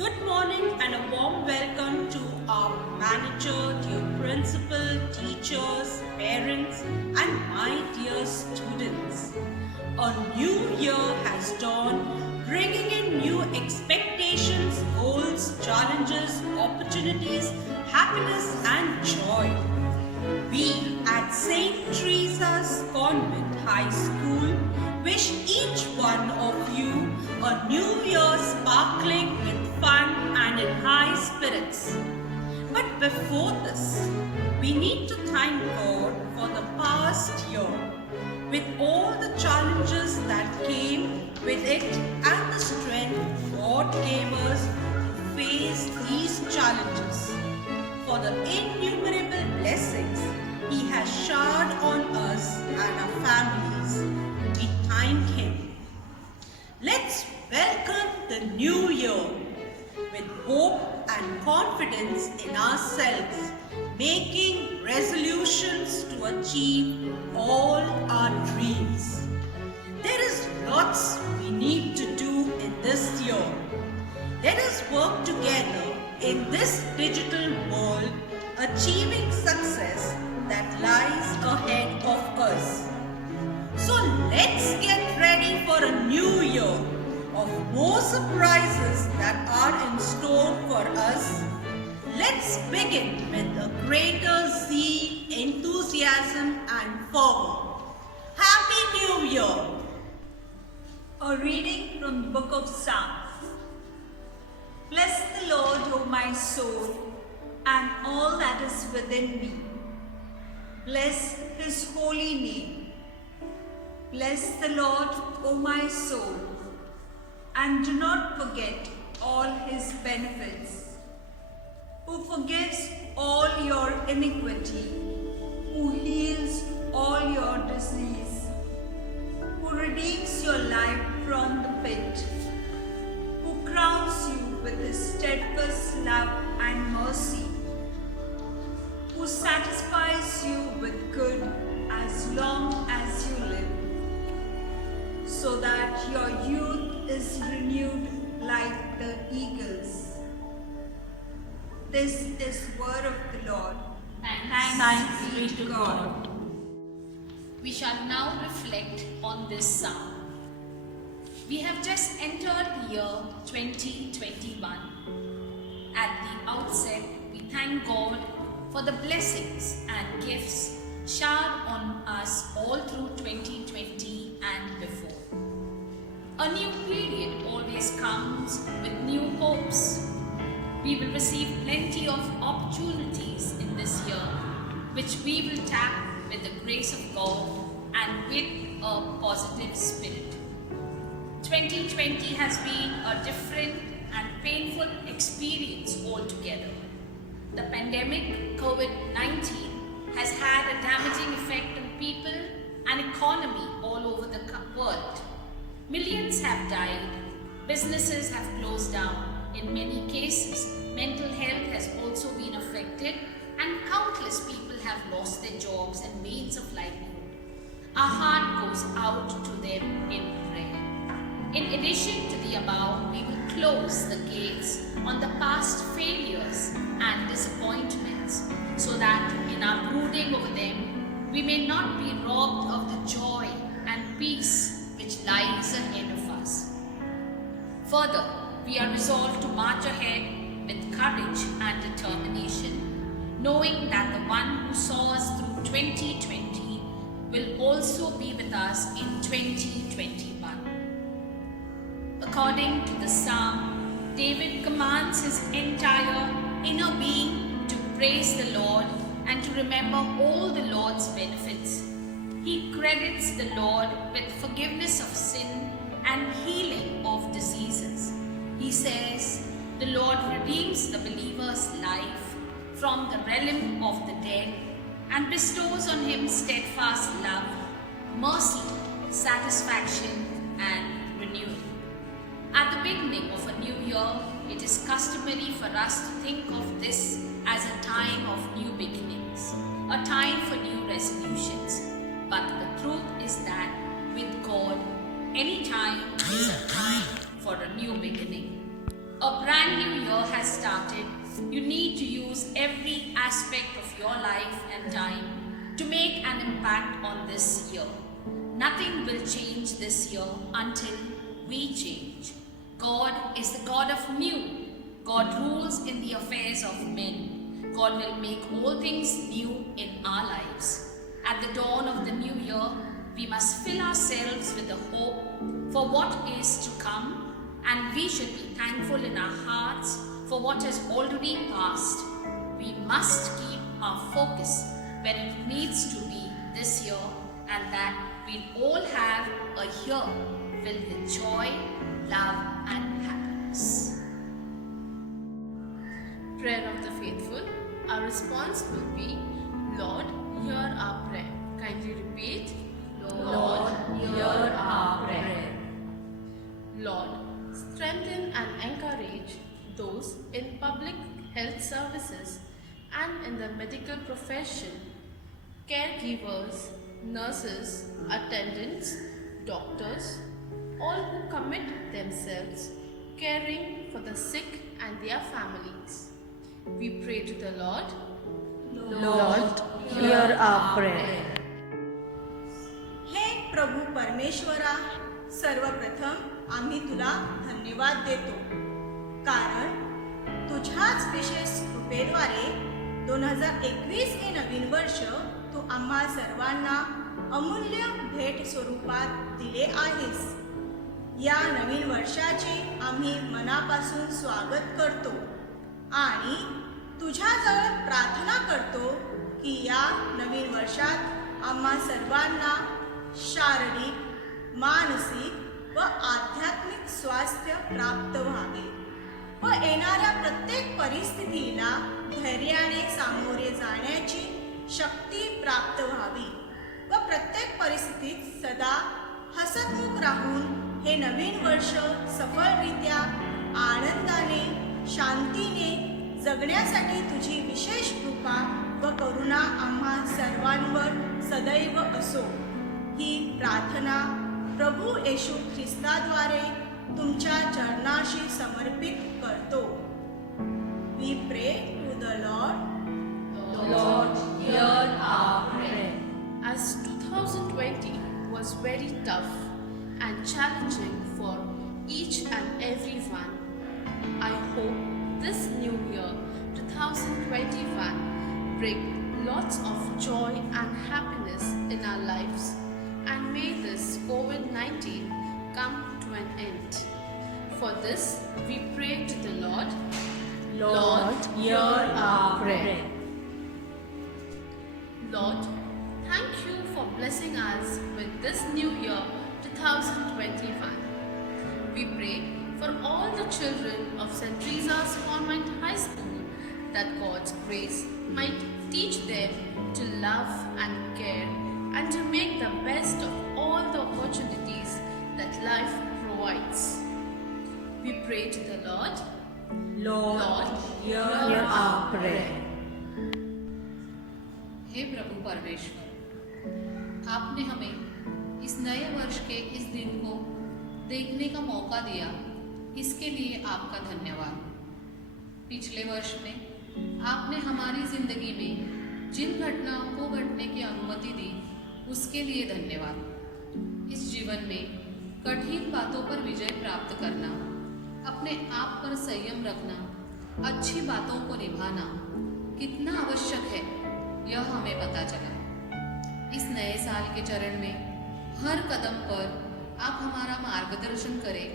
Good morning and a warm welcome to our manager, dear principal, teachers, parents and my dear students. A new year has dawned, bringing in new expectations, goals, challenges, opportunities, happiness and joy. We at St. Teresa's Convent High School wish each one of you a new year sparkling with fun and in high spirits. But before this, we need to thank God for the past year, with all the challenges that came with it and the strength God gave us to face these challenges. For the innumerable blessings He has showered on us and our families, we thank Him. Let's welcome the new year with hope and confidence in ourselves, making resolutions to achieve all our dreams. There is lots we need to do in this year. Let us work together in this digital world, achieving success that lies ahead of us. So let's get ready for a new year of more surprises that are in store for us. Let's begin with a greater zeal, enthusiasm and fervor. Happy New Year! A reading from the book of Psalms. Bless the Lord, O my soul, and all that is within me. Bless His holy name. Bless the Lord, O my soul, and do not forget all His benefits, who forgives all your iniquity, who heals all your disease, who redeems your life from the pit, who crowns you with His steadfast love and mercy, who satisfies you with good as long as you live, so that your youth is renewed like the eagles. This is word of the Lord. Thanks be to God. We shall now reflect on this psalm. We have just entered the year 2021. At the outset, we thank God for the blessings and gifts showered on us all through 2020 and before. A new period always comes with new hopes. We will receive plenty of opportunities in this year, which we will tap with the grace of God and with a positive spirit. 2020 has been a different and painful experience altogether. The pandemic, COVID-19, has had a damaging effect on people and economy all over the world. Millions have died, businesses have closed down. In many cases, mental health has also been affected and countless people have lost their jobs and means of livelihood. Our heart goes out to them in prayer. In addition to the above, we will close the gates on the past failures and disappointments so that in our brooding over them, we may not be robbed of the joy and peace which lies ahead of us. Further, we are resolved to march ahead with courage and determination, knowing that the one who saw us through 2020 will also be with us in 2021. According to the psalm, David commands his entire inner being to praise the Lord and to remember all the Lord's benefits. He credits the Lord with forgiveness of sin and healing of diseases. He says, the Lord redeems the believer's life from the realm of the dead and bestows on him steadfast love, mercy, satisfaction and renewal. At the beginning of a new year, it is customary for us to think of this as a time of new beginnings, a time for new resolutions. But the truth is that with God, any time is a time for a new beginning. A A brand new year has started. You need to use every aspect of your life and time to make an impact on this year. Nothing will change this year until we change. God is the God of new. God rules in the affairs of men. God will make all things new in our lives. At the dawn of the new year, we must fill ourselves with the hope for what is to come, and we should be thankful in our hearts for what has already passed. We must keep our focus where it needs to be this year, and that we'll all have a year filled with joy, love and happiness. Prayer of the faithful. Our response will be, Lord, hear our prayer. Kindly repeat. Lord, hear our prayer. Lord, strengthen and encourage those in public health services and in the medical profession, caregivers, nurses, attendants, doctors, all who commit themselves caring for the sick and their families. We pray to the Lord. Lord, hear our prayer. हे प्रभू परमेश्वरा, सर्वप्रथम आम्ही तुला धन्यवाद देतो, कारण तुझ्याच विशेष कृपेद्वारे 2021 हे नवीन वर्ष तू आम्हा सर्वांना अमूल्य भेट स्वरूपात दिले आहेस. या नवीन वर्षाचे आम्ही मनापासून स्वागत करतो आणि तुझ्याजवळ प्रार्थना करतो की या नवीन वर्षात आम्हा सर्वांना शारीरिक, मानसिक व आध्यात्मिक स्वास्थ्य प्राप्त व्हावे व येणाऱ्या प्रत्येक परिस्थितीला धैर्याने सामोरे जाण्याची शक्ती प्राप्त व्हावी व प्रत्येक परिस्थितीत सदा हसतमुख राहून हे नवीन वर्ष सफलरित्या आनंदाने, शांतीने जगण्यासाठी तुझी विशेष कृपा व करुणा आम्हा सर्वांवर सदैव असो. ही प्रार्थना प्रभू येशू ख्रिस्ताद्वारे तुमच्या चरणाशी समर्पित करतो. We pray to the Lord. Lord, hear our prayer. As 2020 was very tough and challenging for each and everyone, I hope this new year 2021 bring lots of joy and happiness in our lives, and may this COVID-19 come to an end. For this we pray to the Lord. Lord, hear our prayer. Lord, thank you for blessing us with this new year 2021. We pray for all the children of St. Teresa's Convent High School that God's grace might teach them to love and care and to make the best of all the opportunities that life provides. We pray to the Lord. Lord, hear our prayer. हे प्रभु परमेश्वर, आपने हमें इस नए वर्ष के इस दिन को देखने का मौका दिया, इसके लिए आपका धन्यवाद। पिछले वर्ष में आपने हमारी जिंदगी में जिन घटनाओं को घटने की अनुमति दी, उसके लिए धन्यवाद। इस जीवन में कठिन बातों पर विजय प्राप्त करना, अपने आप पर संयम रखना, अच्छी बातों को निभाना कितना आवश्यक है, यह हमें पता चला। इस नए साल के चरण में हर कदम पर आप हमारा मार्गदर्शन करें,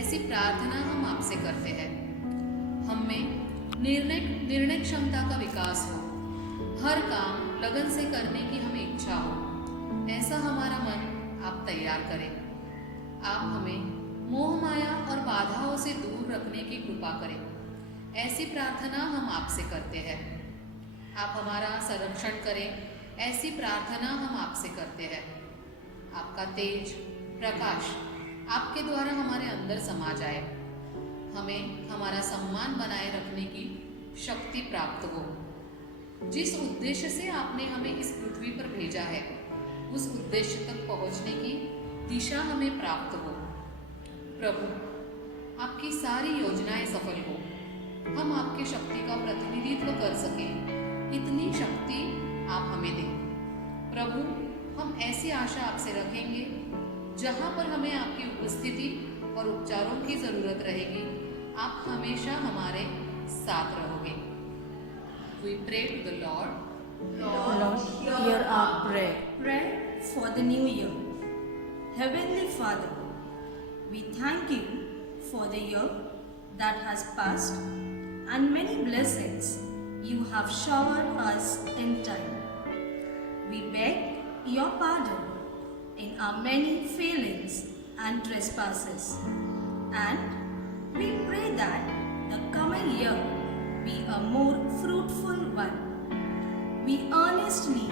ऐसी प्रार्थना हम आपसे करते हैं। हम में निर्णय क्षमता का विकास हो, हर काम लगन से करने की हमें इच्छा हो, ऐसा हमारा मन आप तैयार करें। आप हमें मोह माया और बाधाओं से दूर रखने की कृपा करें, ऐसी प्रार्थना हम आपसे करते हैं। आप हमारा संरक्षण करें, ऐसी प्रार्थना हम आपसे करते हैं। आपका तेज प्रकाश आपके द्वारा हमारे अंदर समा जाए, हमें हमारा सम्मान बनाए रखने की शक्ति प्राप्त हो। जिस उद्देश्य से आपने हमें इस पृथ्वी पर भेजा है, उस उद्देश्य तक पहुंचने की दिशा हमें प्राप्त हो। प्रभु, आपकी सारी योजनाएं सफल हो, हम आपकी शक्ति का प्रतिनिधित्व कर सकें, इतनी शक्ति आप हमें दें। प्रभु, हम ऐसी आशा आपसे रखेंगे, जहाँ पर हमें आपकी उपस्थिति और उपचारों की ज़रूरत रहेगी, आप हमेशा हमारे साथ रहोगे। We pray to the Lord. Lord, hear our prayer. Prayer for the new year. Heavenly Father, we thank you for the year that has passed and many blessings you have showered us in time. We beg your pardon in our many failings and trespasses, and we pray that the coming year be a more fruitful one. We earnestly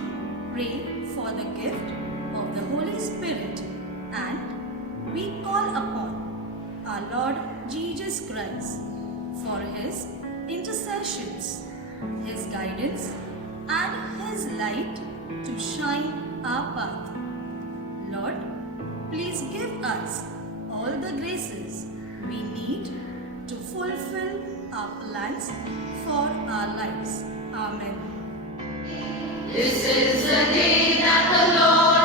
pray for the gift of the Holy Spirit, and we call upon our Lord Jesus Christ for His intercessions, His guidance, and His light to shine our path. Lord, please give us all the graces we need to fulfill our plans for our lives. Amen. This is the day that the Lord